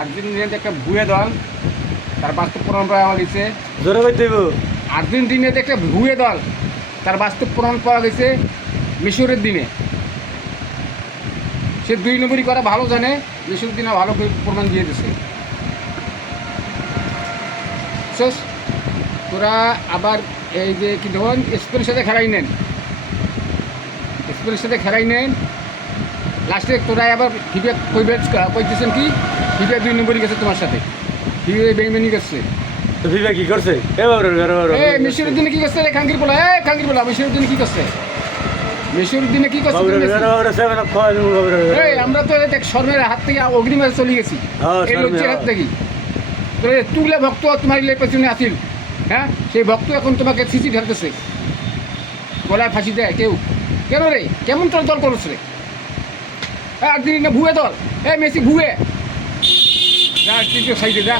আর্জেন্টিনাতে একটা ভুয়ে দল, তার বাস্তব প্রমাণ পাওয়া গেছে। জোরে কই দেব আর্জেন্টিনাতে একটা ভুয়ে দল, তার বাস্তব প্রমাণ পাওয়া গেছে মিশরের দিনে। সে 2 নম্বরই করা ভালো জানে, মিশরের দিনে ভালো করে প্রমাণ দিয়ে দিছে। শেষ তোরা আবার এই যে কি ধরুন স্পেনের সাথে খেলাই নেন, স্পেনের সাথে খেলাই নেন, লাস্টে তোরা আবার ফিফা কইতেছেন কি ফিফা 2 নম্বরই গেছে তোমার সাথে, ফিফা বেইমানি করছে। তো ফিফা কি করছে এবার মিশরের দিনে কি করছে রে খাঙ্গির বলা, খাঙ্গির বলা মিশরের দিনে কি করছে, মিশরের দিনে কি করছে আমরা তো দেখ শর্মের হাত থেকে অগ্নিমারে চলে গেছি, এই লজ্জের হাত থেকে। তো তুলে ভক্ত তোমার পেছনে আসিল, হ্যাঁ সেই ভক্ত এখন তোমাকে সিসি ঢালতেছে, গলায় ফাঁসি দেয় কেউ। কেন রে, কেমন তোর দল করছে রে? আর্জেন্টিনা ভুয়ে দল, মেসি ভুয়ে, যা সাইডে যা।